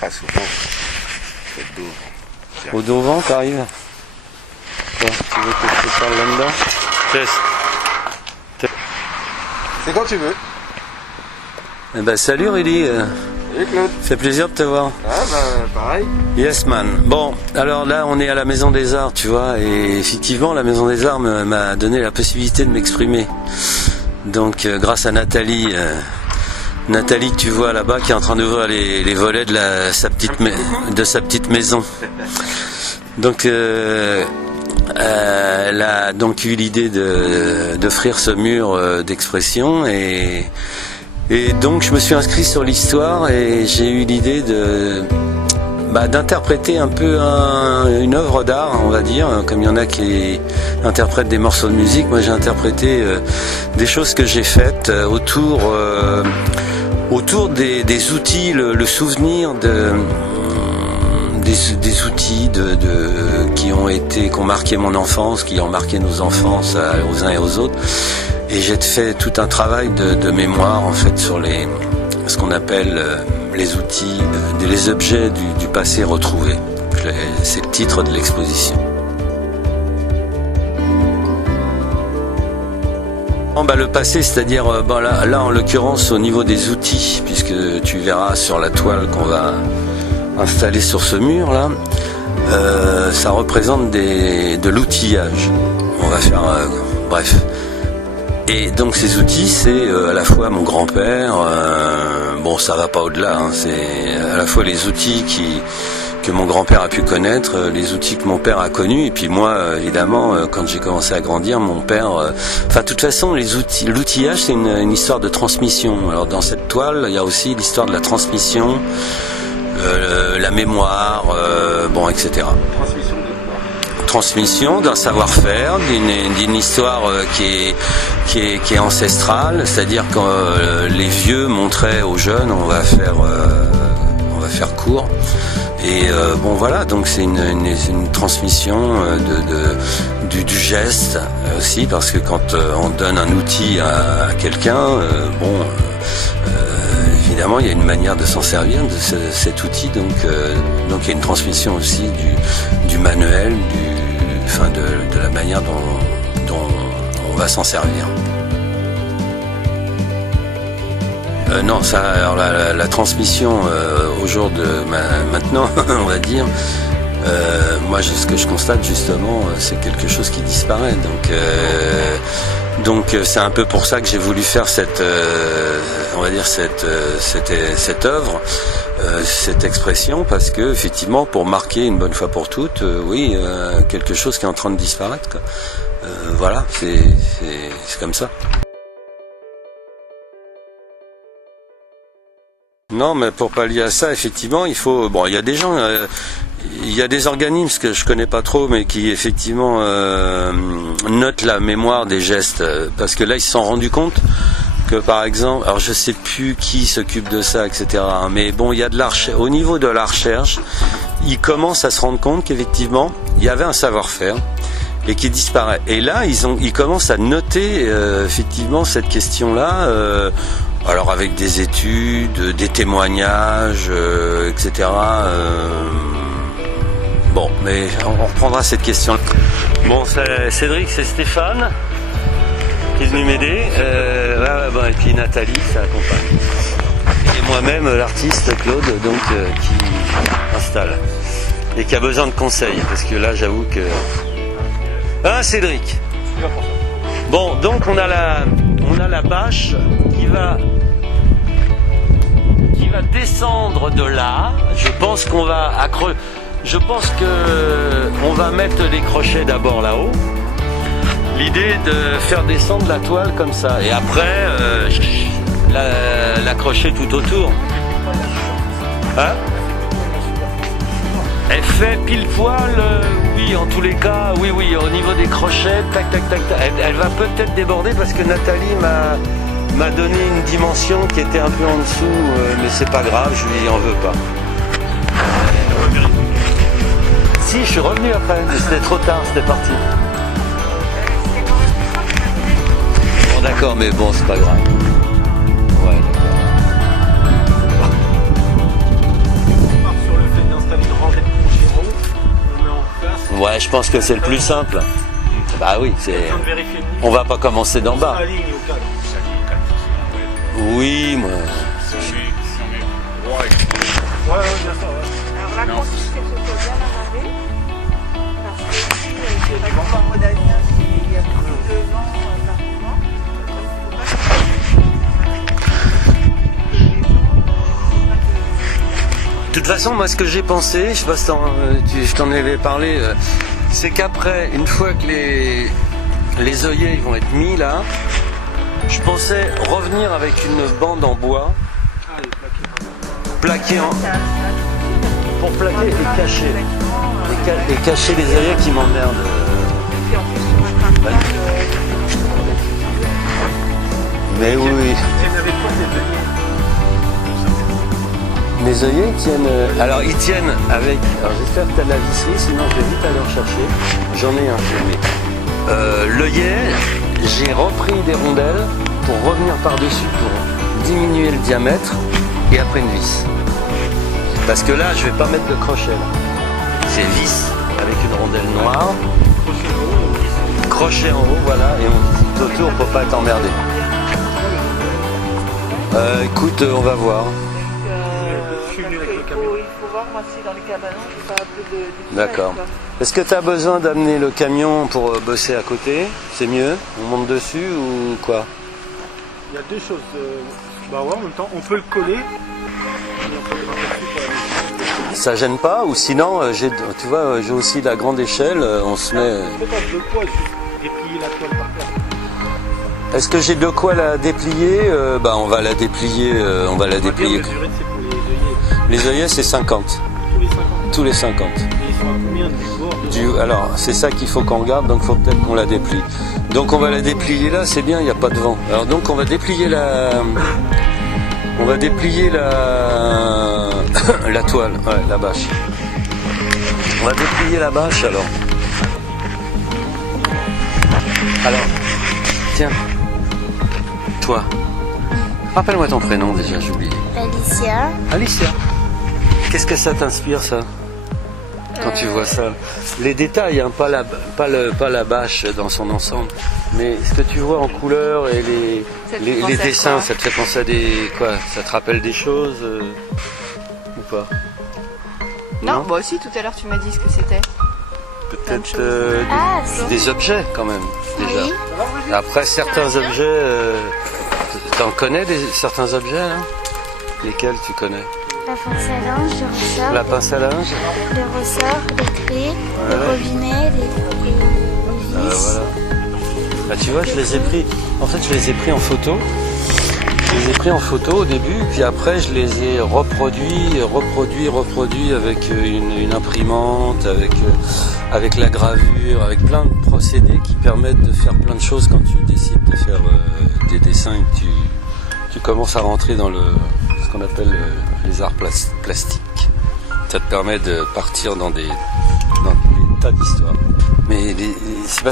Pas souvent. Faites d'eau. Au dos au vent, t'arrives. Tu veux que je te parle là-dedans? Test. C'est quand tu veux. Eh ben, salut Rudy. Salut Claude. Fait plaisir de te voir. Ah bah pareil. Yes man. Bon, alors là on est à la Maison des Arts, tu vois, et effectivement la Maison des Arts m'a donné la possibilité de m'exprimer. Donc grâce à Nathalie, Nathalie que tu vois là-bas qui est en train d'ouvrir les volets de sa petite maison. Donc elle a donc eu l'idée d'offrir ce mur d'expression et donc je me suis inscrit sur l'histoire et j'ai eu l'idée d'interpréter un peu une œuvre d'art, on va dire, comme il y en a qui interprètent des morceaux de musique. Moi j'ai interprété des choses que j'ai faites autour des outils, le souvenir des outils qui ont marqué mon enfance, qui ont marqué nos enfances aux uns et aux autres. Et j'ai fait tout un travail de mémoire en fait sur ce qu'on appelle les outils, les objets du passé retrouvé. C'est le titre de l'exposition. Le passé, c'est-à-dire là en l'occurrence au niveau des outils, puisque tu verras sur la toile qu'on va installer sur ce mur là, ça représente de l'outillage. On va faire bref. Et donc ces outils, c'est à la fois mon grand-père, ça va pas au-delà, hein, c'est à la fois les outils que mon grand-père a pu connaître, les outils que mon père a connus, et puis moi, évidemment, quand j'ai commencé à grandir, mon père... de toute façon, l'outillage, c'est une histoire de transmission. Alors dans cette toile, il y a aussi l'histoire de la transmission, la mémoire, etc. Transmission d'un savoir-faire, d'une histoire qui est ancestrale, c'est-à-dire que les vieux montraient aux jeunes, on va faire court. Et donc c'est une transmission du geste aussi, parce que quand on donne un outil à quelqu'un, évidemment il y a une manière de s'en servir de cet outil, donc il y a une transmission aussi du manuel, de la manière dont on va s'en servir. Non, ça, alors la transmission au jour de maintenant, on va dire, moi ce que je constate justement, c'est quelque chose qui disparaît. Donc c'est un peu pour ça que j'ai voulu faire cette œuvre, cette expression, parce que effectivement pour marquer une bonne fois pour toutes, quelque chose qui est en train de disparaître, quoi. Voilà, c'est comme ça. Non, mais pour pallier à ça, effectivement, il faut... il y a des gens, il y a des organismes que je connais pas trop, mais qui effectivement notent la mémoire des gestes, parce que là, ils se sont rendus compte que, par exemple, alors je sais plus qui s'occupe de ça, etc. Mais il y a au niveau de la recherche, ils commencent à se rendre compte qu'effectivement, il y avait un savoir-faire et qui disparaît. Et là, ils commencent à noter effectivement cette question-là. Alors avec des études, des témoignages, etc. Mais on reprendra cette question. Bon, c'est Cédric, c'est Stéphane qui est venu m'aider. Et puis Nathalie, ça accompagne. Et moi-même, l'artiste Claude, qui installe et qui a besoin de conseils, parce que là, j'avoue que. Cédric. Bon, donc on a la bâche qui va descendre de là. Je pense qu'on va mettre les crochets d'abord là-haut. L'idée est de faire descendre la toile comme ça, et après l'accrocher tout autour. Hein? Elle fait pile poil, oui, en tous les cas, oui, au niveau des crochets, tac. Elle va peut-être déborder parce que Nathalie m'a donné une dimension qui était un peu en dessous, mais c'est pas grave, je lui en veux pas. Si, je suis revenu après, mais c'était trop tard, c'était parti. Bon, d'accord, mais bon, c'est pas grave. Ouais, d'accord. je pense que c'est le plus simple. Bah oui, on va pas commencer d'en bas. Oui, moi. Alors la consigne, c'est que ce soit bien amarré. Parce que si, c'est pas comme en mode avion, il y a plus de vent par moment. De toute façon, moi, ce que j'ai pensé, je sais pas si je t'en avais parlé, c'est qu'après, une fois que les œillets ils vont être mis là, je pensais revenir avec une bande en bois, plaquée pour plaquer et cacher. Et cacher les œillets qui m'emmerdent. Et en plus, on va faire un Mais oui. Mes œillets tiennent. Alors ils tiennent avec. Alors j'espère que tu as de la visserie, sinon je vais vite aller en chercher. J'en ai un filmé. L'œillet, j'ai repris des rondelles pour revenir par-dessus pour diminuer le diamètre et après une vis. Parce que là, je vais pas mettre de crochet là. C'est vis avec une rondelle noire. Crochet en haut, voilà, et on visite autour pour pas être emmerdé. Écoute, on va voir. Il faut voir, moi, si dans les cabanons, j'ai pas un peu de D'accord. Est-ce que tu as besoin d'amener le camion pour bosser à côté? C'est mieux? On monte dessus ou quoi? Il y a deux choses. Bah ouais, en même temps, on peut le coller. Et on peut le mettre dessus pour la Ça gêne pas? Ou sinon, tu vois, j'ai aussi la grande échelle, on se met... peut-être de quoi juste déplier la toile par terre. Est-ce que j'ai de quoi la déplier? Bah on va la déplier, on va la On va déplier. bien mesurer, c'est pour les œillets. Les œillets c'est 50. Tous les 50. Tous les 50. Et ils sont à combien du bord Alors c'est ça qu'il faut qu'on regarde, donc il faut peut-être qu'on la déplie. Donc on va la déplier là, c'est bien, il n'y a pas de vent. Alors donc on va déplier la la toile, ouais, la bâche. On va déplier la bâche alors. Alors, tiens, toi, rappelle-moi ton prénom déjà, j'ai oublié. Alicia. Alicia. Qu'est-ce que ça t'inspire ça? Quand tu vois ça, les détails, hein, pas la bâche dans son ensemble, mais ce que tu vois en couleur et les dessins, ça te fait penser à des quoi? Ça te rappelle des choses ou pas? Non, moi aussi, tout à l'heure, tu m'as dit ce que c'était. Peut-être Ah, des objets quand même déjà. Oui. Après certains objets, t'en connais certains objets là? Lesquels tu connais? La pince à linge, le ressort, La pince à linge? le ressort, les clés, le robinet, les vis. Voilà. Bah, tu vois, je les ai pris. En fait, je les ai pris en photo. Je les ai pris en photo au début, puis après, je les ai reproduits avec une imprimante, avec la gravure, avec plein de procédés qui permettent de faire plein de choses quand tu décides de faire des dessins et que tu commences à rentrer dans ce qu'on appelle les arts plastiques. Ça te permet de partir dans des tas d'histoires. Mais c'est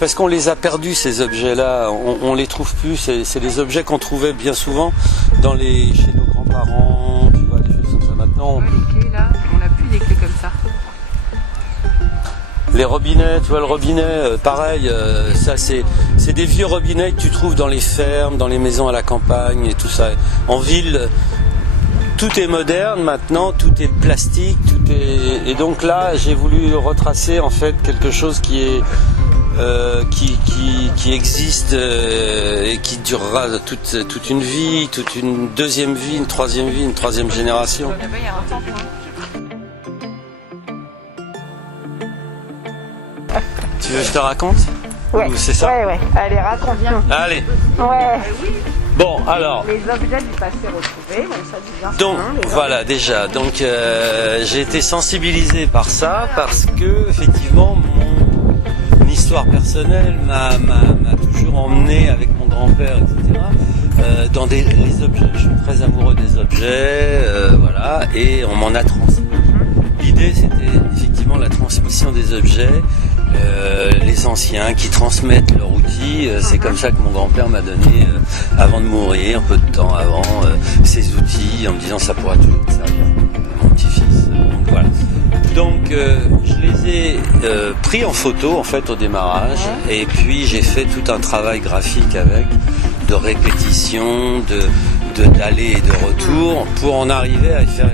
parce qu'on les a perdus ces objets-là. On les trouve plus. C'est des objets qu'on trouvait bien souvent chez nos grands-parents. Tu vois, des choses comme ça. Maintenant, Les clés, là, on n'a plus des clés comme ça. les robinets, tu vois, le robinet, pareil. Ça, c'est des vieux robinets que tu trouves dans les fermes, dans les maisons à la campagne et tout ça. En ville. Tout est moderne maintenant, tout est plastique, et donc là j'ai voulu retracer en fait quelque chose qui existe et qui durera toute une vie, toute une deuxième vie, une troisième génération. Là-bas, il y a un temple. Tu veux que je te raconte? Ouais. Ou c'est ça? Ouais. Allez, raconte bien. Allez. Ouais. Bon alors. Les objets du passé retrouvés, bon, ça dit bien. Donc voilà déjà, donc j'ai été sensibilisé par ça parce que effectivement mon histoire personnelle m'a toujours emmené avec mon grand-père, etc. Dans les objets. Je suis très amoureux des objets, voilà, et on m'en a transmis. L'idée c'était effectivement la transmission des objets. Les anciens qui transmettent leur outil, c'est comme ça que mon grand-père m'a donné, avant de mourir, un peu de temps avant, ces outils, en me disant ça pourra toujours te servir, mon petit-fils. Donc voilà. Donc je les été pris en photo en fait au démarrage, et puis j'ai fait tout un travail graphique avec, de répétition, d'aller et de retour, pour en arriver à faire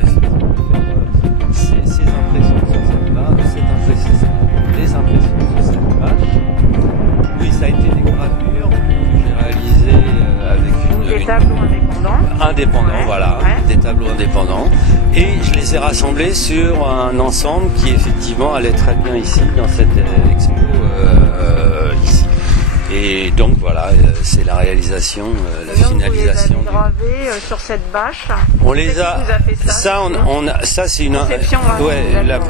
ces impressions sur cette page, les impressions sur cette page. Oui, ça a été des gravures que j'ai réalisées avec Des tableaux indépendants. indépendants, voilà, des tableaux indépendants, et je les ai rassemblés sur un ensemble qui effectivement allait très bien ici dans cette expo ici. Et donc voilà, c'est la réalisation, la finalisation. Vous les avez gravés sur cette bâche. On les a. Qui vous a fait ça, Ça c'est une. Conception,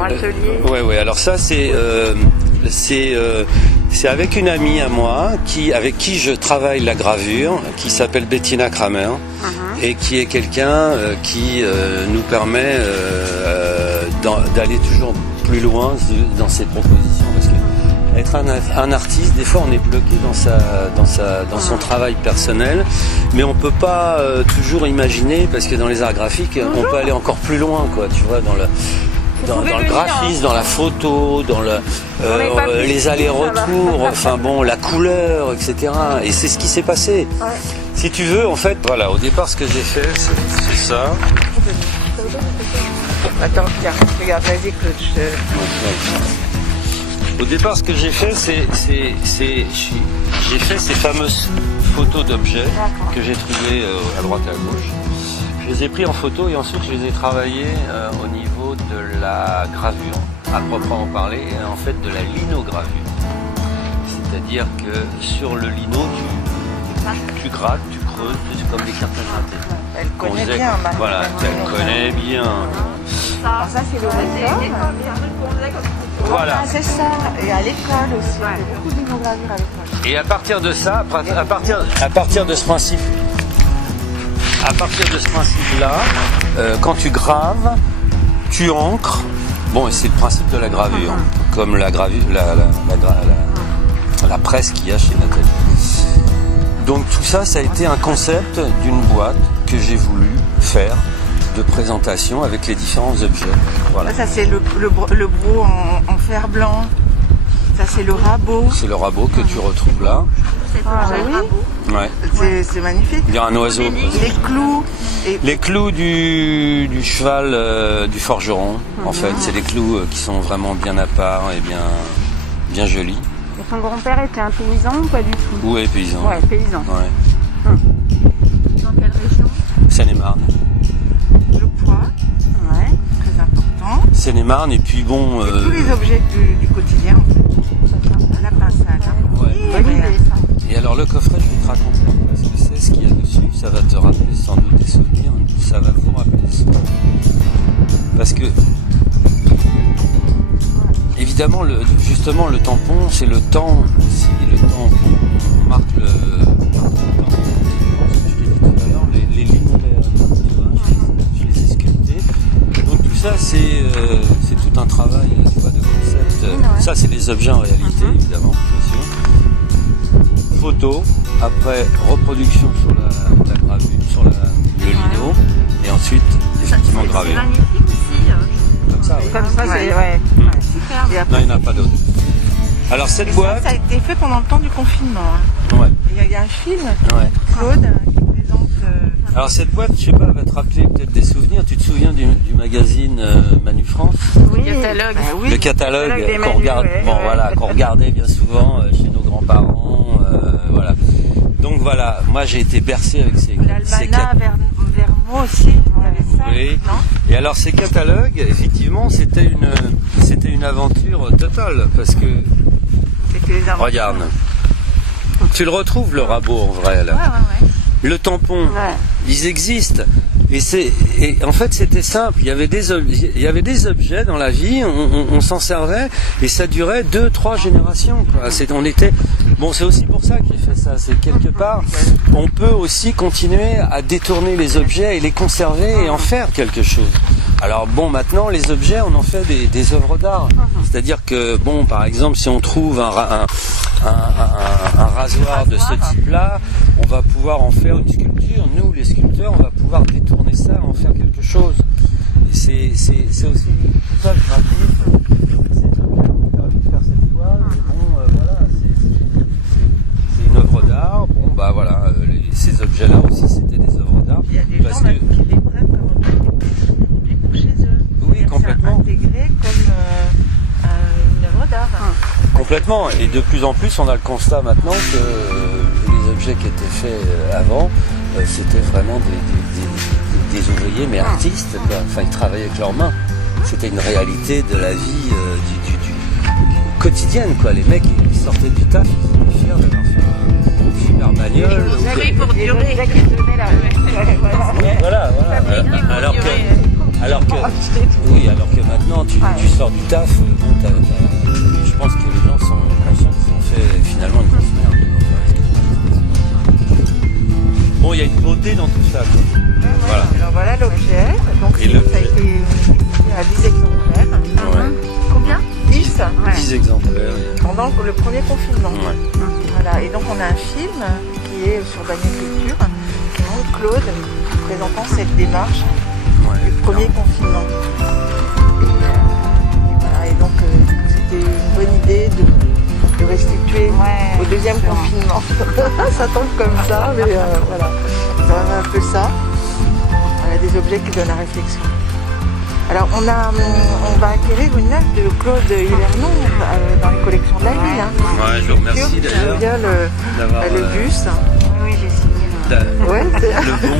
atelier. Ouais. Alors ça c'est avec une amie à moi avec qui je travaille la gravure, qui s'appelle Bettina Kramer, et qui est quelqu'un qui nous permet d'aller toujours plus loin dans ses propositions, parce que être un artiste, des fois on est bloqué dans son travail personnel, mais on peut pas toujours imaginer, parce que dans les arts graphiques on peut aller encore plus loin, quoi, tu vois, dans le graphisme, dans la photo, dans les allers-retours, enfin bon, la couleur, etc. Et c'est ce qui s'est passé. Ouais. Si tu veux, en fait, voilà, au départ ce que j'ai fait, c'est ça. Attends, tiens, regarde, vas-y Claude, Au départ, ce que j'ai fait, j'ai fait ces fameuses photos d'objets que j'ai trouvées à droite et à gauche. Je les ai pris en photo et ensuite je les ai travaillés au niveau de la gravure, à proprement parler, en fait de la linogravure. C'est-à-dire que sur le lino, tu grattes, tu creuses, c'est comme des cartes à gratter. Elle connaît bien, Marie. Voilà, elle connaît bien. Alors ça c'est le ressort. Voilà. Ah, c'est ça. Et à l'école aussi. Il y a beaucoup d'inogravures à l'école. Et à partir de ça, à partir de ce principe, là, quand tu graves, tu encres. Bon, et c'est le principe de la gravure, comme la gravure, la presse qu'il y a chez Nathalie. Donc tout ça, ça a été un concept d'une boîte que j'ai voulu faire, de présentation avec les différents objets. Voilà. Ça c'est le bro en fer blanc. Ça c'est le rabot. C'est le rabot que tu retrouves là. Oui. Ouais. C'est magnifique. Il y a un oiseau. Les clous. Les clous du cheval du forgeron, en fait. C'est des clous qui sont vraiment bien à part et bien jolis. Et ton grand-père était un paysan ou pas du tout? Oui, paysan. Ouais, paysan. Ouais. Dans quelle région? Seine-et-Marne. Le poids. Ouais, très important. Seine-et-Marne, et puis bon... Tous les objets du quotidien, en fait. La pince à linge. Ouais. Et alors le coffret, je vais te raconter, parce que c'est ce qu'il y a dessus, ça va te rappeler sans doute des souvenirs, ça va vous rappeler des souvenirs. Parce que, évidemment, justement, le tampon, c'est le temps, si le temps marque le temps, je t'ai dit tout à l'heure, les linéaires, tu vois, je les ai sculptés. Donc tout ça, c'est tout un travail, tu vois, de concept. Ça, c'est des objets en réalité, évidemment, bien sûr. Photo, après reproduction sur la gravure, sur le lino, et ensuite effectivement gravé. C'est magnifique aussi. Comme ça, oui. Comme ça, c'est... Ouais. Super. Non, il n'y en a pas d'autre. Alors cette boîte... Ça a été fait pendant le temps du confinement. Ouais. Il y a un film, Claude, qui présente... Alors cette boîte, je sais pas, elle va te rappeler peut-être des souvenirs. Tu te souviens du magazine Manu France? Oui. Le catalogue. Oui. Le catalogue des qu'on Manu, regarde, qu'on regardait bien souvent chez nos grands-parents. Voilà. Donc voilà, moi j'ai été bercé avec ces L'Almanach Vermo aussi, il y avait ça, oui. non? Et alors ces catalogues, effectivement, c'était une aventure totale, parce que C'était les inventeurs. regarde, tu le retrouves le rabot en vrai là. Ouais. Le tampon, ils existent. Et en fait c'était simple, il y avait des objets dans la vie, on s'en servait et ça durait 2-3 générations, quoi. C'est aussi pour ça que j'ai fait ça, c'est quelque part on peut aussi continuer à détourner les objets et les conserver et en faire quelque chose. Alors bon, maintenant les objets, on en fait des œuvres d'art. C'est-à-dire que bon, par exemple, si on trouve un rasoir de ce type-là, on va pouvoir en faire une sculpture. Nous, les sculpteurs, on va pouvoir détourner ça, en faire quelque chose. Et c'est aussi tout ça que je raconte. complètement. Et de plus en plus, on a le constat maintenant que les objets qui étaient faits avant, c'était vraiment des ouvriers, mais artistes, quoi. Enfin, ils travaillaient avec leurs mains. C'était une réalité de la vie quotidienne, quoi. Les mecs, ils sortaient du taf, ils étaient fiers d'avoir fait une super bagnole. Oui, pour durer. Voilà. Alors que maintenant, tu sors du taf, bon, je pense que les gens sont conscients qu'ils ont fait finalement une grosse merde. Bon, il y a une beauté dans tout ça, quoi. Voilà. Alors voilà l'objet. Donc Et ça a été à 10 exemplaires. Ouais. Combien 10. 10 exemplaires. Pendant le premier confinement. Ouais. Voilà. Et donc on a un film qui est sur Bagneux Culture qui montre Claude présentant cette démarche du premier confinement. Voilà. Et donc c'était une bonne idée de restituer au deuxième confinement. Ça tombe comme ça, mais voilà. Ça va un peu ça. Voilà, des objets qui donnent à réflexion. Alors on va acquérir une œuvre de Claude Hivernon dans les collections de la ville. Ouais, je vous remercie d'ailleurs. Il y a d'avoir le buste. Oui, j'ai signé. Ouais, c'est- le bon.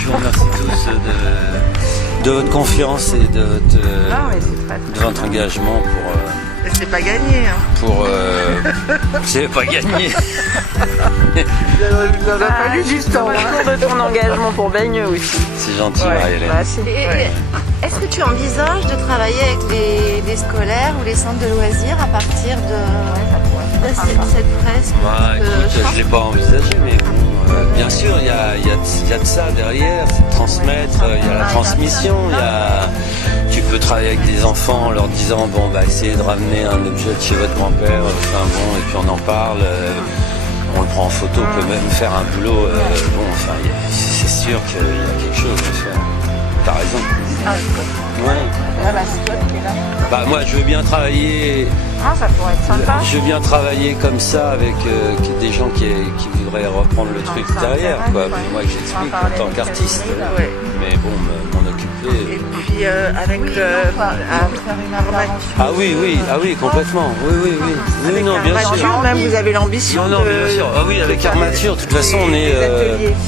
Je vous remercie tous de votre confiance et de Ah ouais, c'est très, votre engagement Mais c'est pas gagné. c'est pas gagné. Il en a fallu du temps. Retour de ton engagement pour Bagneux aussi. C'est gentil, Ouais. Marie-Hélène. Bah, si. Et est-ce que tu envisages de travailler avec les scolaires ou les centres de loisirs à partir de cette fresque Bah, écoute, je l'ai pas envisagé, mais bon, bien sûr, il y a de ça derrière, c'est de transmettre, il y a la transmission, tu peux travailler avec des enfants en leur disant, bon, bah, essayez de ramener un objet de chez votre grand-père, enfin bon, et puis on en parle, on le prend en photo, on peut même faire un boulot, bon, enfin, c'est sûr qu'il y a quelque chose à faire. T'as raison. Ouais. Là, bah, c'est toi qui es là. Bah, moi, je veux bien travailler. Ah, ça pourrait être sympa. Je viens travailler comme ça avec des gens qui voudraient reprendre le truc derrière, quoi. Puis moi, j'explique en tant qu'artiste. Ouais. Mais bon, m'en occuper. Et puis avec Ah oui, complètement. Oui, non, bien sûr. Armature, même vous avez l'ambition Non, bien sûr. Ah oui, avec Armature, de toute façon, on est.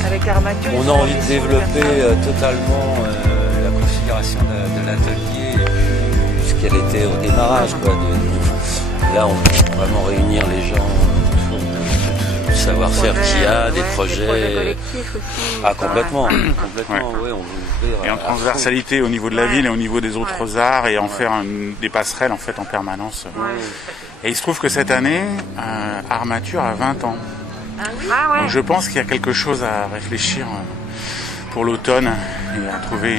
Avec Armature, On a envie de développer totalement la configuration de l'atelier, ce qu'elle était au démarrage, quoi. Là, on peut vraiment réunir les gens autour du savoir-faire qu'il y a, des projets. Ah, complètement, Ouais. oui, on veut ouvrir. Et en transversalité au niveau de la ville et au niveau des autres arts et en faire des passerelles en fait en permanence. Et il se trouve que cette année, Armature a 20 ans. Donc je pense qu'il y a quelque chose à réfléchir pour l'automne et à trouver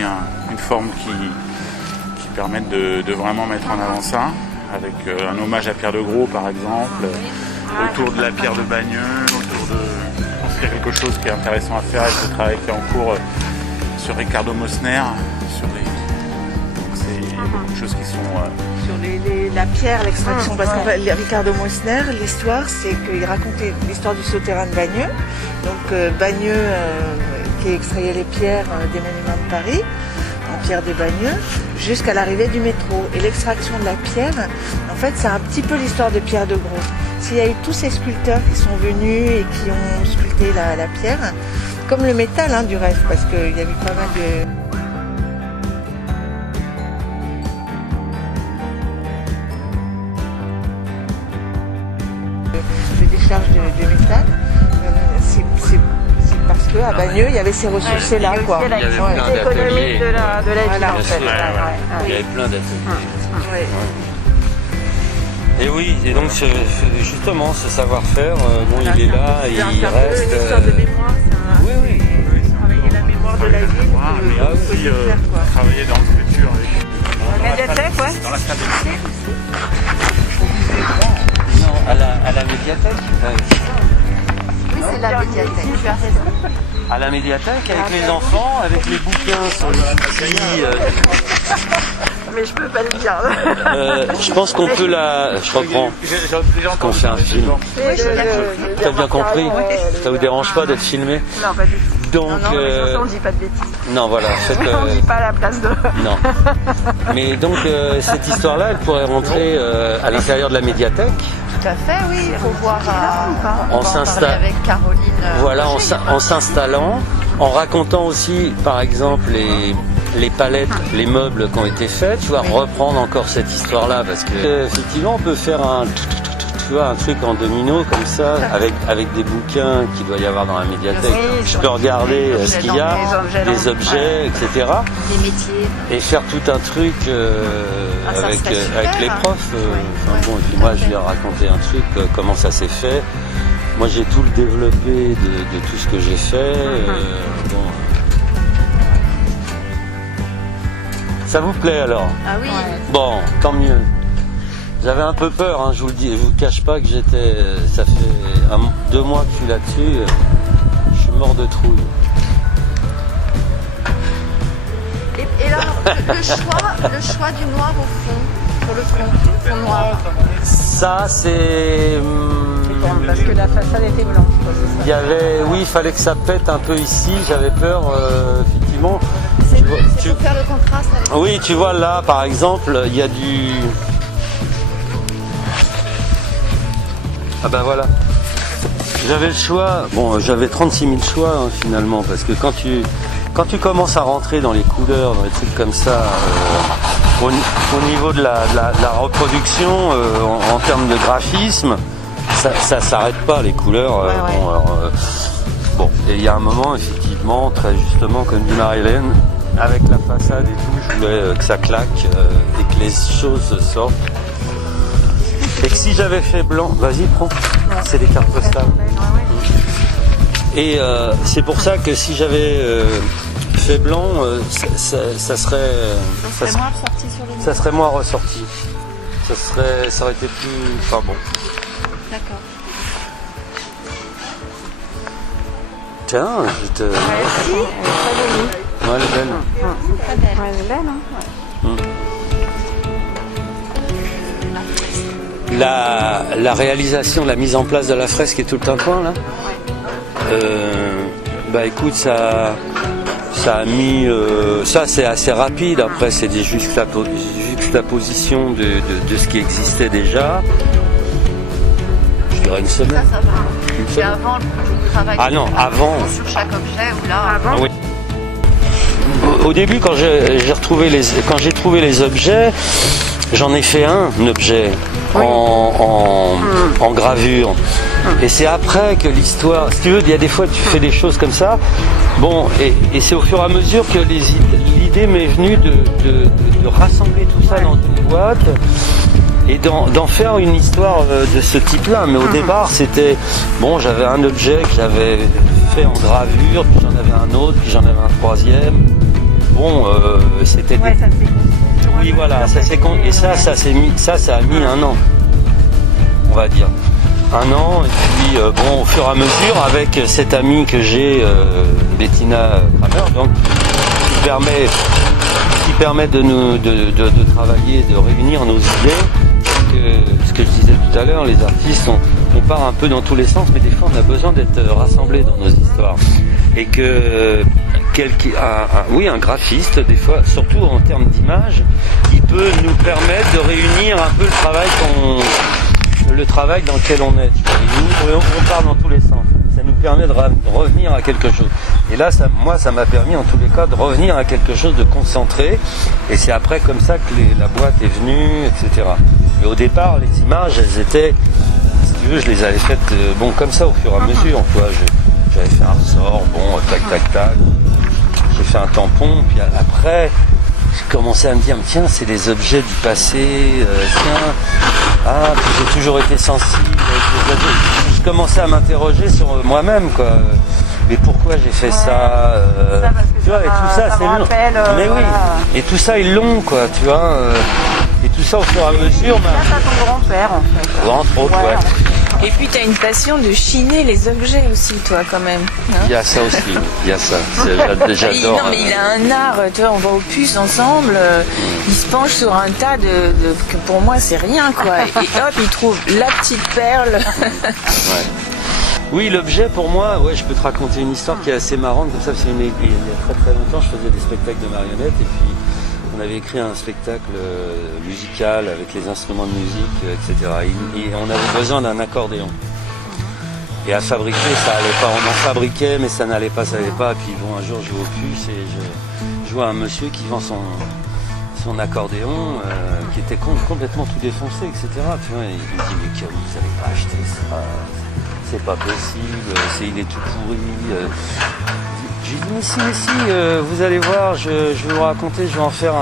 une forme qui permette de vraiment mettre en avant ça, avec un hommage à Pierre de Gros par exemple, autour de la pierre de Bagneux, autour de... Je pense qu'il y a quelque chose qui est intéressant à faire avec le travail qui est en cours sur Ricardo Mosner, il y a beaucoup de choses qui sont... sur la pierre, l'extraction, parce que Ricardo Mosner, l'histoire, c'est qu'il racontait l'histoire du souterrain de Bagneux. Donc Bagneux qui extrayait les pierres des monuments de Paris, en pierre de Bagneux, jusqu'à l'arrivée du métro. Et l'extraction de la pierre, en fait, c'est un petit peu l'histoire de Pierre de Gros. S'il y a eu tous ces sculpteurs qui sont venus et qui ont sculpté la pierre, comme le métal du reste, parce qu'il y a eu pas mal de... décharge de métal, c'est parce qu'à Bagneux, il y avait ces ressources-là. Il y avait plein d'ateliers. de la ville Voilà. en fait. Il y avait plein d'ateliers. Ouais. Et oui, et donc justement ce savoir-faire, bon, il est là, et il reste. C'est une sorte de mémoire, Oui. travailler la mémoire de la ville, mais on aussi peut le faire, quoi. travailler dans le futur. Médiathèque, ouais. Dans la salle de Non, à la médiathèque. Oui, c'est la médiathèque, tu as raison. À la médiathèque, avec les enfants, avec les bouquins sur les outils. Mais je peux pas le dire. Je pense qu'on peut Je reprends. Qu'on fait un film. T'as bien compris? Ça vous dérange pas d'être filmé? Non, pas du tout. Donc, Non, mais surtout, on dit pas de bêtises. non, voilà. On dit pas à la place de... Non. Mais donc, cette histoire-là, elle pourrait rentrer à l'intérieur de la médiathèque. Tout à fait, oui. Il faut voir. On va en s'installe. parler avec Caroline. Voilà, Roger. en s'installant, en racontant aussi, par exemple, les palettes, les meubles qui ont été faits, tu vois, reprendre encore cette histoire-là, parce que effectivement, on peut faire un truc en domino comme ça, avec des bouquins qu'il doit y avoir dans la médiathèque. Oui, Je peux regarder ce qu'il y a, des objets, etc. Des métiers. Et faire tout un truc ça avec serait super, les hein. profs. Bon, et puis moi, je vais raconter un truc, comment ça s'est fait. Moi, j'ai tout le développé de tout ce que j'ai fait. Bon. Ça vous plaît alors? Ah oui. Bon, tant mieux. J'avais un peu peur, hein, je vous le dis, je vous cache pas que ça fait 2 mois que je suis là-dessus, je suis mort de trouille. Et là, le choix du noir au fond, sur le fond noir. Ça, c'est... Parce que la façade était blanche. Quoi, c'est ça. oui, il fallait que ça pète un peu ici, j'avais peur, effectivement. C'est pour faire le contraste avec... Oui, tu vois, là, par exemple, il y a du... Ah ben voilà. J'avais le choix, bon j'avais 36 000 choix hein, finalement, parce que quand tu commences à rentrer dans les couleurs, dans les trucs comme ça, au niveau de la reproduction, en termes de graphisme, ça s'arrête pas les couleurs. Bon, et il y a un moment effectivement, très justement comme dit Marie-Hélène, avec la façade et tout, je voulais que ça claque et que les choses sortent. Et que si j'avais fait blanc, vas-y prends, c'est des cartes postales. Et c'est pour ça que si j'avais fait blanc, ça serait moins ressorti sur le mur. ça serait moins ressorti. Ça aurait été plus... Enfin bon. D'accord. Tiens, je te... Ouais, Ouais, elle est belle. Très belle. elle est belle, hein. La réalisation, la mise en place de la fresque et tout le tintouin là, bah écoute, ça a mis, ça c'est assez rapide, après c'est des juxtapositions de ce qui existait déjà, je dirais une semaine. Ça va. Une Et semaine. avant le travail avant. sur chaque objet ou là. Oui. Au début, quand j'ai trouvé les objets, j'en ai fait un objet en gravure. Et c'est après que l'histoire... Si tu veux, il y a des fois tu fais des choses comme ça. Bon, et c'est au fur et à mesure que l'idée m'est venue de rassembler tout ça dans une boîte et d'en faire une histoire de ce type-là. Mais au départ, c'était... Bon, j'avais un objet que j'avais fait en gravure, puis j'en avais un autre, puis j'en avais un troisième. Bon, c'était... Ouais, ça fait... Oui, voilà, ça a mis 1 an, on va dire. 1 an, et puis bon, au fur et à mesure, avec cette amie que j'ai, Bettina Kramer, donc, qui permet de travailler, de réunir nos idées. Ce que je disais tout à l'heure, les artistes, on part un peu dans tous les sens, mais des fois on a besoin d'être rassemblés dans nos histoires. Et que un graphiste, des fois, surtout en termes d'image, il peut nous permettre de réunir un peu le travail dans lequel on est. On part dans tous les sens. Ça nous permet de revenir à quelque chose. Et là, ça m'a permis en tous les cas de revenir à quelque chose de concentré. Et c'est après comme ça que la boîte est venue, etc. Mais au départ, les images, elles étaient, si tu veux, je les avais faites comme ça au fur et à mesure. Quoi. J'avais fait un ressort, tac, tac, tac. J'ai fait un tampon, puis après, j'ai commencé à me dire, tiens, c'est des objets du passé, puis j'ai toujours été sensible avec les objets. Je commençais à m'interroger sur moi-même, quoi. Mais pourquoi j'ai fait ça tu vois, et tout ça, c'est long. Mais oui, et tout ça est long, quoi, tu vois. Et tout ça au fur et à mesure. Grâce à ton grand-père, en fait. Entre autres, ouais. Et puis tu as une passion de chiner les objets aussi, toi, quand même. Hein, Il y a ça aussi, il y a ça. J'adore. Non, mais il a un art, tu vois, on va aux puces ensemble, il se penche sur un tas que pour moi c'est rien, quoi. Et hop, il trouve la petite perle. Ouais. Oui, l'objet pour moi, ouais, je peux te raconter une histoire qui est assez marrante, comme ça, parce qu'il y a très très longtemps, je faisais des spectacles de marionnettes, et puis on avait écrit un spectacle musical avec les instruments de musique, etc. Et on avait besoin d'un accordéon. Et à fabriquer, ça allait pas. On en fabriquait, mais ça n'allait pas, ça n'allait pas. Et puis bon, un jour, je vais au puce et je vois un monsieur qui vend son accordéon, qui était complètement tout défoncé, etc. Tu vois, il me dit, mais vous n'allez pas acheter ça, c'est pas possible, il est tout pourri. Je lui dis, mais si, vous allez voir, je vais vous raconter, je vais en faire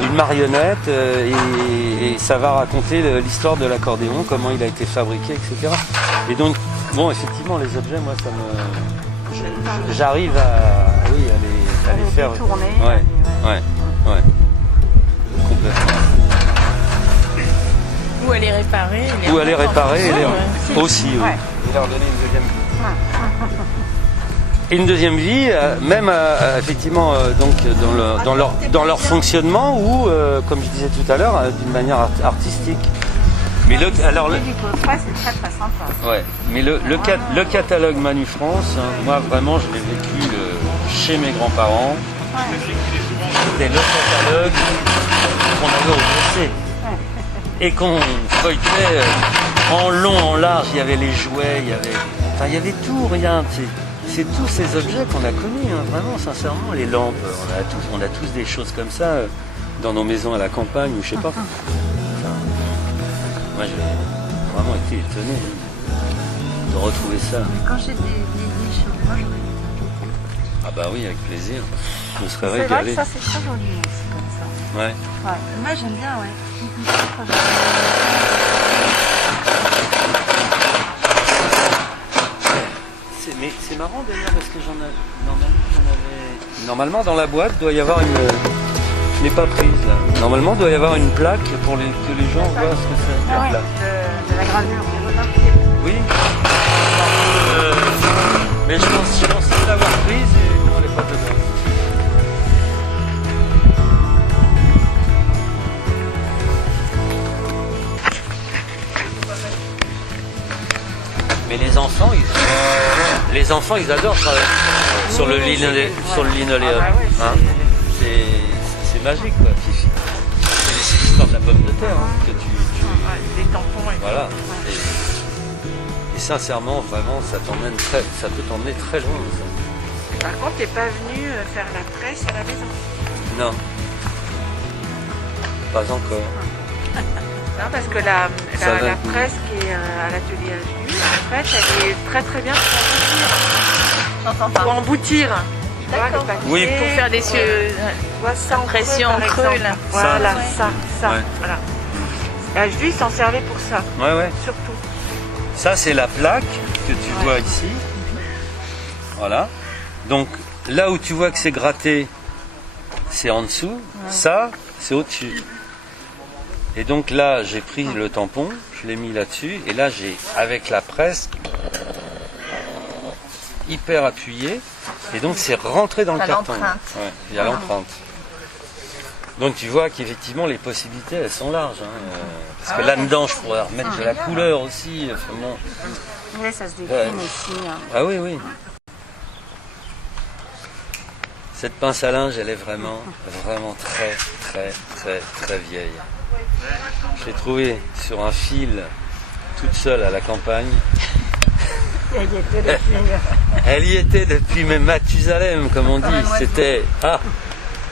une marionnette et ça va raconter l'histoire de l'accordéon, comment il a été fabriqué, etc. Et donc, bon, effectivement, les objets, moi, j'arrive à les faire tourner. Ouais. Complètement. Ou à les réparer. Ou à les réparer, aussi, oui. Ouais. Et leur donner une deuxième vie. Et une deuxième vie, même effectivement donc dans leur fonctionnement ou comme je disais tout à l'heure, d'une manière artistique. Mais Du coffret, c'est très très sympa. Ouais. Mais le catalogue Manu France, moi vraiment je l'ai vécu chez mes grands-parents. C'était le catalogue qu'on avait au PC et qu'on feuilletait en long, en large. Il y avait les jouets, il y avait tout, rien. C'est tous ces objets qu'on a connus, hein, vraiment, sincèrement. Les lampes, on a tous des choses comme ça dans nos maisons à la campagne ou je sais pas. Enfin, moi, j'ai vraiment été étonné de retrouver ça. Quand j'ai des niches chez moi, j'aurais été. Ah bah oui, avec plaisir. Je me serais C'est vrai régalé. que ça, c'est très joli aussi, comme ça. Ouais. Moi, j'aime bien, ouais. Mais c'est marrant d'ailleurs parce que normalement dans la boîte doit y avoir une. Je l'ai pas prise là. Normalement doit y avoir une plaque pour que les gens voient ce que c'est. Ah ouais, Là. de la gravure, j'ai remarqué. Oui. Mais je pensais l'avoir prise et non, elle n'est pas dedans. Mais les enfants, ils adorent travailler sur le linoléum. Hein, c'est magique, quoi. C'est l'histoire de la pomme de terre hein, que Des tampons et voilà. Et sincèrement, vraiment, ça peut t'emmener très loin. Ça. Par contre, t'es pas venu faire la presse à la maison. Non. Pas encore. Non, parce que la presse qui est à l'atelier HU, en fait, elle est très très bien pour emboutir. D'accord. Oui, Pour faire des cieux. Ça en Pression creux, par creux, exemple. là. Voilà, ça. Ouais. Voilà. HU, ils s'en servaient pour ça, Ouais. surtout. Ça, c'est la plaque que tu vois ici. Voilà. Donc, là où tu vois que c'est gratté, c'est en dessous. Ça, c'est au-dessus. Et donc là, j'ai pris le tampon, je l'ai mis là-dessus. Et là, avec la presse, hyper appuyé. Et donc, c'est rentré dans le carton. Ouais, il y a l'empreinte. Donc, tu vois qu'effectivement, les possibilités, elles sont larges. Hein. Parce que là-dedans, je pourrais remettre de la couleur aussi. Vraiment. Oui, ça se décline ici. Hein. Ah oui. Cette pince à linge, elle est vraiment très vieille. Je l'ai trouvée sur un fil, toute seule à la campagne. Elle y était depuis même Mathusalem, comme on dit. C'était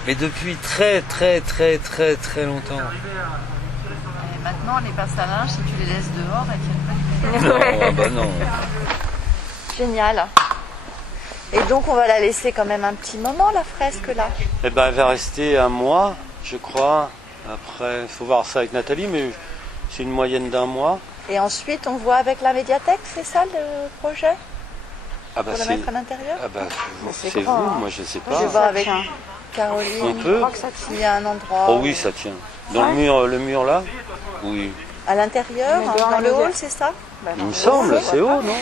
mais depuis très longtemps. Et maintenant, les pinces à linge, si tu les laisses dehors, elles tiennent pas. Non, bah non. Génial. Et donc, on va la laisser quand même un petit moment, la fresque, là. Eh ben, elle va rester un mois, je crois. Après, il faut voir ça avec Nathalie, mais c'est une moyenne d'un mois. Et ensuite, on voit avec la médiathèque, c'est ça le projet? Ah bah Pour la mettre à l'intérieur? Ah bah, c'est c'est vous, grand, hein. moi je sais Je pas. vais voir avec Caroline. On peut. S'il y a un endroit. Oh oui, ça tient. Dans le mur là? Oui. À l'intérieur, dans le hall, c'est ça? Il me semble, c'est haut, non?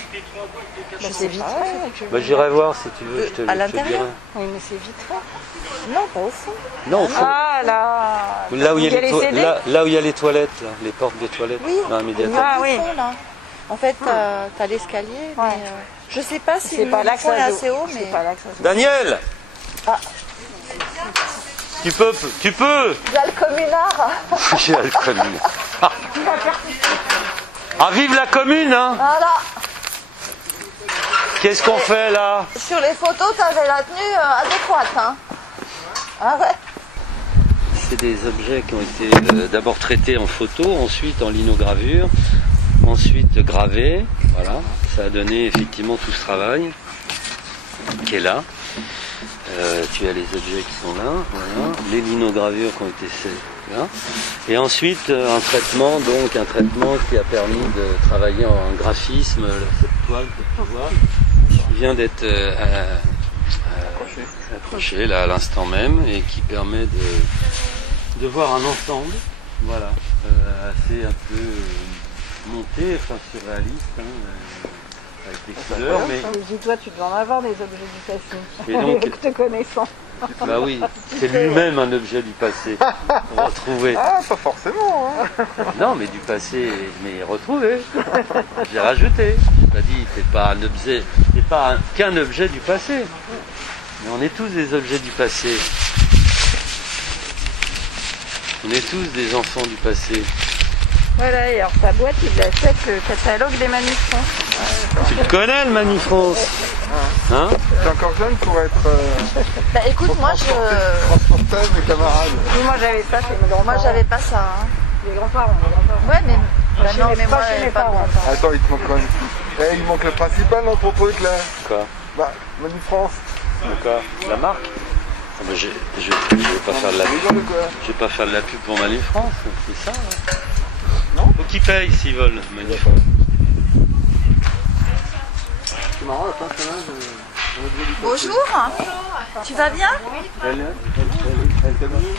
Je sais vitré. Bah, j'irai voir si tu veux, je te À dirai. l'intérieur? Oui, mais c'est vitré. Non, pas au fond. Non, au fond. Ah là Là où il y a il y a les CD? là où il y a les toilettes, là, les portes des toilettes Oui, dans la médiathèque. Ah oui. Au fond, là. En fait, t'as l'escalier, mais je sais pas si C'est le pas là que plafond est ça assez haut, C'est mais... pas là que ça se- Daniel, tu peux. Il y a le communard. J'ai la commune. Ah, vive la commune, hein. Voilà. Qu'est-ce qu'on fait là? Sur les photos, t'avais la tenue adéquate, hein. Ah ouais. C'est des objets qui ont été d'abord traités en photo, ensuite en linogravure, ensuite gravés. Voilà, ça a donné effectivement tout ce travail qui est là. Tu as les objets qui sont là, voilà. Les linogravures qui ont été là. Et ensuite un traitement qui a permis de travailler en graphisme. Cette toile que tu vois qui vient d'être accrochée là à l'instant même et qui permet de voir un ensemble, voilà, assez un peu monté, enfin surréaliste, hein, avec des couleurs, mais... Dis-toi, tu dois en avoir des objets du passé. Et donc, te connaissant. bah oui, c'est lui-même un objet du passé, retrouvé. Ah, pas forcément, hein. Non, mais du passé, mais retrouvé. J'ai rajouté. J'ai pas dit, t'es pas un objet, t'es pas qu'un objet du passé. Mais on est tous des objets du passé. On est tous des enfants du passé. Voilà, et alors ta boîte, il l'a fait avec le catalogue des Manifs France. Tu le connais le Manifrance, hein? T'es encore jeune pour être Bah écoute, moi je... transporteur des camarades. Moi j'avais ça chez mes grands-parents. Moi j'avais pas ça, hein. Les grands-parents. Ouais, mais... Bah, Chez non, mes- mais pas moi, chez mes pas parents. bon. Attends, il te manque quoi? Il manque le principal dans ton truc là. Quoi? Bah, Manifrance. Quoi? La marque? Ah ben je vais pas faire de la pub. Rigole quoi. Je vais pas faire de la pub pour Manifrance, c'est ça. Hein. Non? Faut qu'ils payent s'ils veulent Manifrance. C'est marrant, la personnage. Bonjour. Tu vas bien? Elle t'a mis.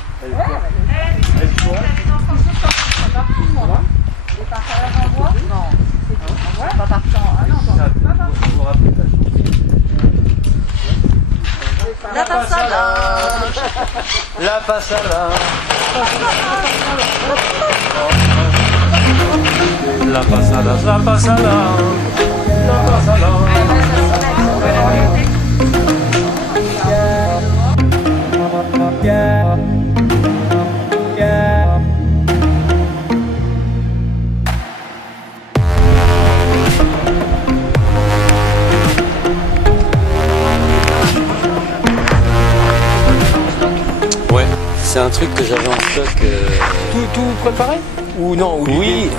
Pas partant. Ah non, la passade. La passala. La passala, la passala. La passala. Ouais, c'est un truc que j'avais en stock. Tout préparé? Ou non? Ou Oui,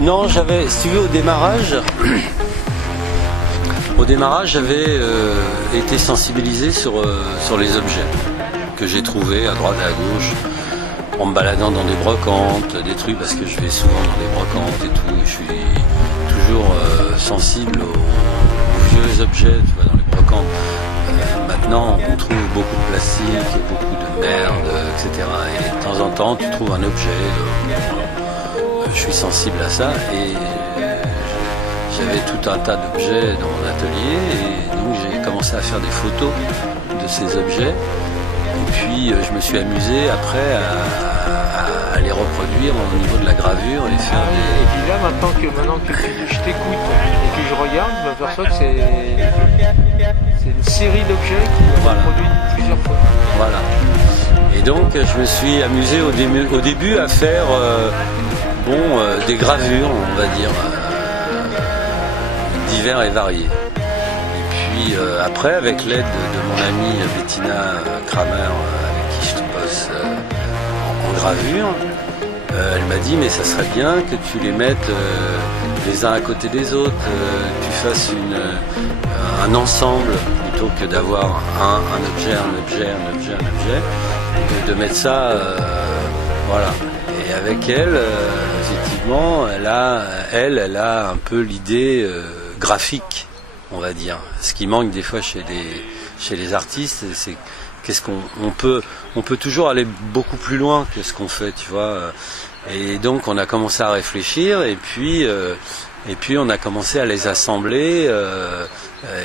non, j'avais, si tu veux, au démarrage, j'avais été sensibilisé sur les objets que j'ai trouvés à droite et à gauche, en me baladant dans des brocantes, des trucs, parce que je vais souvent dans des brocantes et tout. Je suis toujours sensible aux vieux objets, tu vois, dans les brocantes. Maintenant, on trouve beaucoup de plastique et beaucoup de merde, etc. Et de temps en temps, tu trouves un objet. Je suis sensible à ça et j'avais tout un tas d'objets dans mon atelier et donc j'ai commencé à faire des photos de ces objets. Et puis je me suis amusé après à les reproduire au niveau de la gravure et faire des... Et puis là, maintenant que je t'écoute et que je regarde, je m'aperçois que c'est une série d'objets qui ont Voilà. produit plusieurs fois. Voilà. Et donc je me suis amusé au début à faire des gravures, on va dire, divers et variés. Et puis après, avec l'aide de mon amie Bettina Kramer, avec qui je bosse en gravure, elle m'a dit mais ça serait bien que tu les mettes les uns à côté des autres, tu fasses un ensemble plutôt que d'avoir un objet, et de mettre ça, voilà. Et avec elle, effectivement, elle a un peu l'idée graphique, on va dire. Ce qui manque des fois chez les artistes, c'est qu'est-ce qu'on peut toujours aller beaucoup plus loin que ce qu'on fait, tu vois. Et donc on a commencé à réfléchir et puis on a commencé à les assembler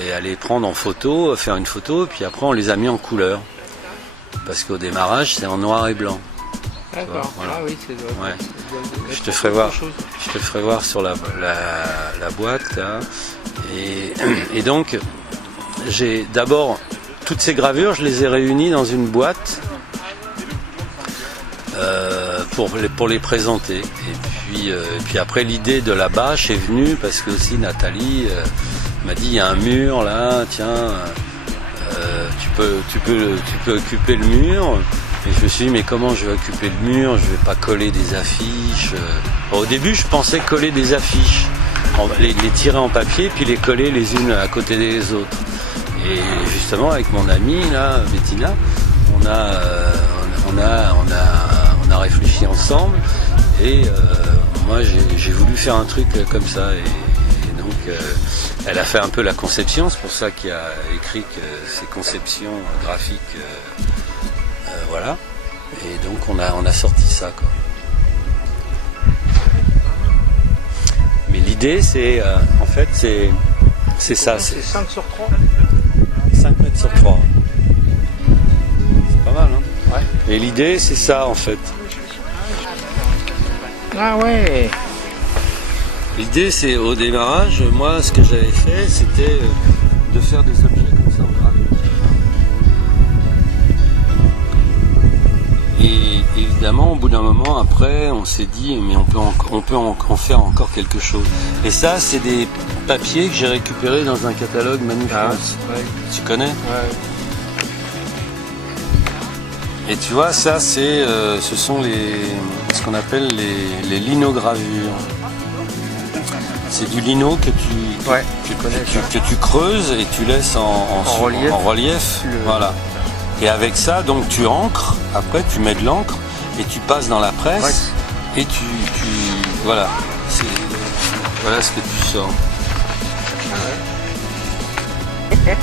et à les prendre en photo, faire une photo, et puis après on les a mis en couleur. Parce qu'au démarrage c'est en noir et blanc. D'accord. Voilà. Ah oui, c'est Ouais. Je te ferai voir sur la boîte là. Et donc j'ai d'abord toutes ces gravures, je les ai réunies dans une boîte pour les présenter. Et puis après l'idée de la bâche est venue parce que aussi Nathalie m'a dit il y a un mur là, tiens, tu peux occuper le mur. Et je me suis dit mais comment je vais occuper le mur, je vais pas coller des affiches. Au début je pensais coller des affiches, les tirer en papier puis les coller les unes à côté des autres. Et justement avec mon amie là, Bettina, on a réfléchi ensemble et moi j'ai voulu faire un truc comme ça et donc elle a fait un peu la conception, c'est pour ça qu'il a écrit que ses conceptions graphiques voilà. Et donc on a sorti ça quoi. Mais l'idée c'est en fait c'est ça, c'est 5 sur 3. 5 mètres sur 3. C'est pas mal, hein? Ouais. Et l'idée, c'est ça, en fait. Ah ouais. L'idée, c'est au démarrage, moi, ce que j'avais fait, c'était de faire des objets comme ça en gravure. Et évidemment, au bout d'un moment, après, on s'est dit, mais on peut en faire encore quelque chose. Et ça, c'est des papiers que j'ai récupérés dans un catalogue Manu France. Ouais. Tu connais? Ouais. Et tu vois, ça, ce sont ce qu'on appelle les linogravures. C'est du lino que tu creuses et tu laisses en relief. Voilà. Et avec ça, donc tu encres, après tu mets de l'encre et tu passes dans la presse et voilà. Voilà ce que tu sors.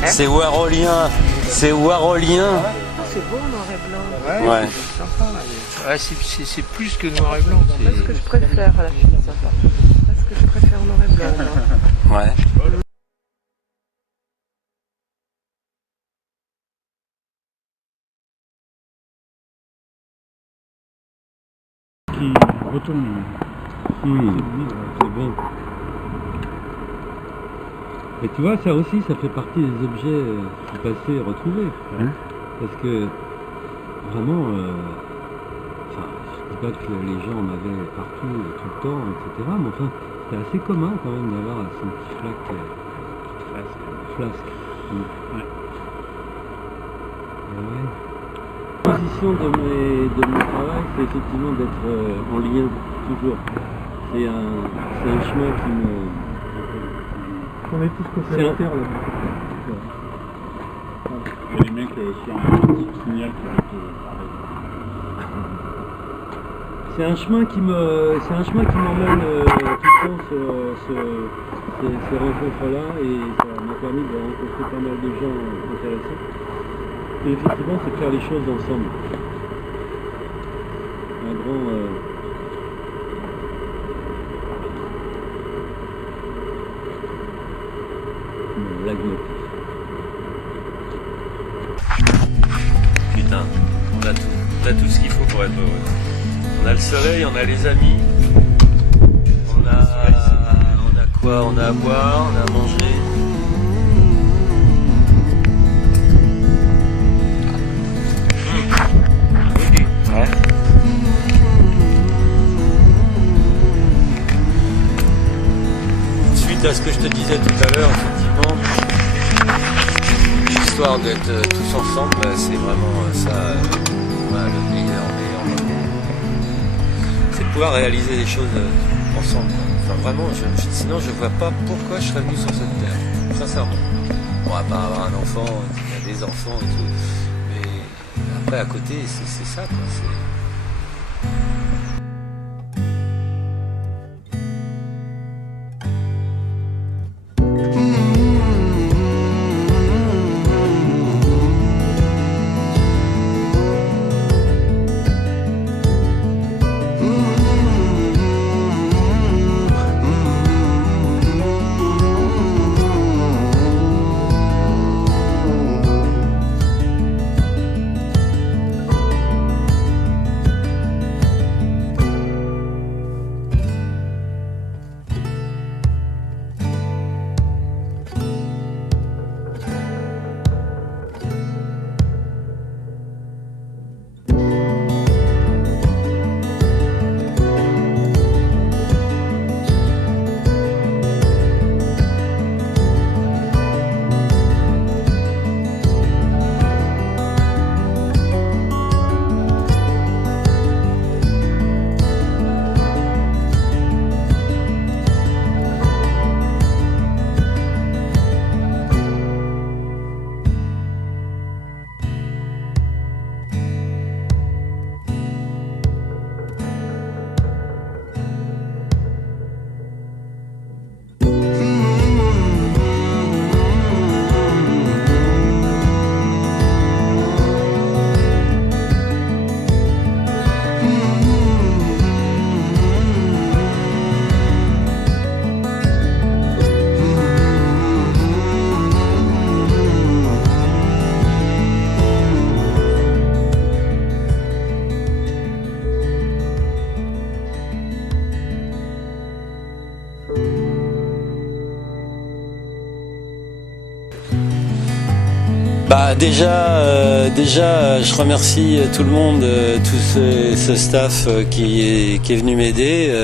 C'est warolien. C'est warolien. C'est beau noir et blanc. Ouais. C'est sympa. Ouais, c'est plus que noir et blanc. C'est ce que je préfère à la fin, sympa. Parce que je préfère noir et blanc. Moi. Ouais. Qui retourne. C'est bon. Et tu vois, ça aussi, ça fait partie des objets du passé retrouvés. Parce que vraiment, je dis pas que les gens en avaient partout, tout le temps, etc. Mais enfin, c'était assez commun quand même d'avoir son petit flasque. Ouais. La position de mon travail, c'est effectivement d'être en lien, toujours. C'est un chemin qui me... On est tous conservateurs là. Il y a des mecs sur un petit signal qui va te parler. C'est un chemin qui m'emmène tout le temps sur ces rencontres-là et ça m'a permis de rencontrer pas mal de gens intéressants. Et effectivement, c'est de faire les choses ensemble. Un grand... Putain, on a tout ce qu'il faut pour être heureux. On a le soleil, on a les amis, on a quoi? On a à boire, on a à manger. Ouais. Suite à ce que je te disais tout à l'heure, effectivement, l'histoire d'être tous ensemble, c'est vraiment ça, le meilleur moment. C'est de pouvoir réaliser des choses ensemble. Enfin vraiment, sinon je vois pas pourquoi je serais venu sur cette terre, sincèrement. Bon, à part avoir un enfant, il y a des enfants et tout, mais après à côté, c'est ça quoi. Déjà, je remercie tout le monde, tout ce staff qui est venu m'aider.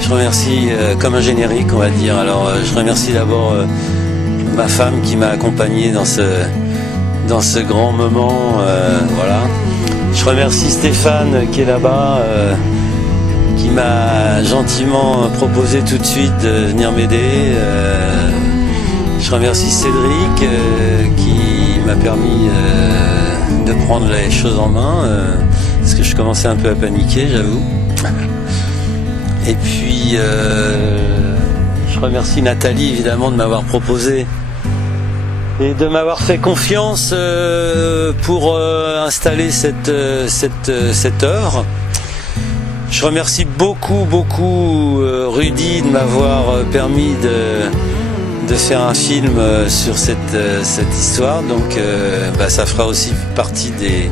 Je remercie comme un générique, on va dire. Alors, je remercie d'abord ma femme qui m'a accompagné dans ce grand moment. Voilà. Je remercie Stéphane qui est là-bas, qui m'a gentiment proposé tout de suite de venir m'aider. Je remercie Cédric qui m'a permis de prendre les choses en main, parce que je commençais un peu à paniquer, j'avoue. Et puis, je remercie Nathalie évidemment de m'avoir proposé et de m'avoir fait confiance pour installer cette œuvre. Je remercie beaucoup Rudy de m'avoir permis de faire un film sur cette histoire. Donc ça fera aussi partie des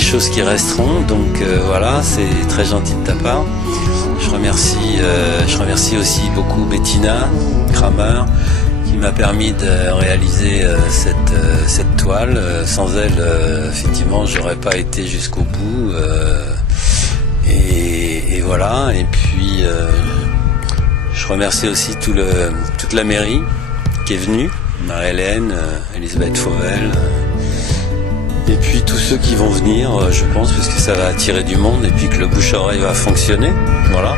choses qui resteront. Donc voilà, c'est très gentil de ta part. Je remercie aussi beaucoup Bettina Kramer qui m'a permis de réaliser cette toile. Sans elle, effectivement, j'aurais pas été jusqu'au bout. Et voilà. Et puis je remercie aussi toute la mairie qui est venue, Marie-Hélène, Elisabeth Fauvel, et puis tous ceux qui vont venir, je pense, parce que ça va attirer du monde et puis que le bouche-oreille va fonctionner. Voilà.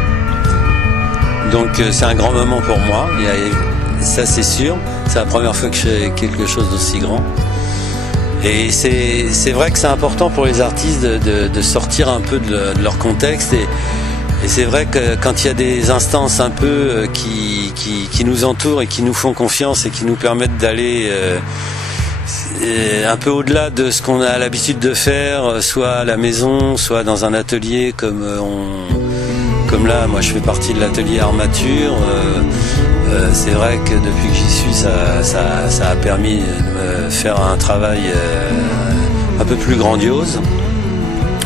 Donc c'est un grand moment pour moi. Ça c'est sûr, c'est la première fois que je fais quelque chose d'aussi grand. Et c'est vrai que c'est important pour les artistes de sortir un peu de leur contexte. Et c'est vrai que quand il y a des instances un peu qui nous entourent et qui nous font confiance et qui nous permettent d'aller un peu au-delà de ce qu'on a l'habitude de faire, soit à la maison, soit dans un atelier comme là, moi je fais partie de l'atelier armature. C'est vrai que depuis que j'y suis, ça a permis de me faire un travail un peu plus grandiose,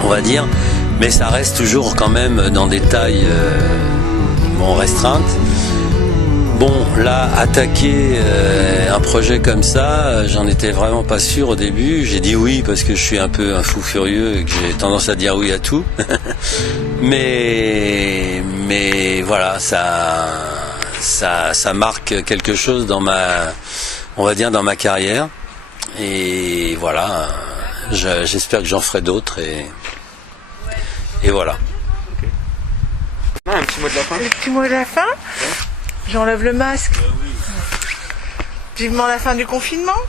on va dire, mais ça reste toujours quand même dans des tailles restreintes. Bon, là, attaquer un projet comme ça, j'en étais vraiment pas sûr au début. J'ai dit oui parce que je suis un peu un fou furieux et que j'ai tendance à dire oui à tout. mais voilà, ça marque quelque chose dans on va dire dans ma carrière. Et voilà, j'espère que j'en ferai d'autres et voilà. Un petit mot de la fin. Le petit mot de la fin. J'enlève le masque. Vivement la fin du confinement.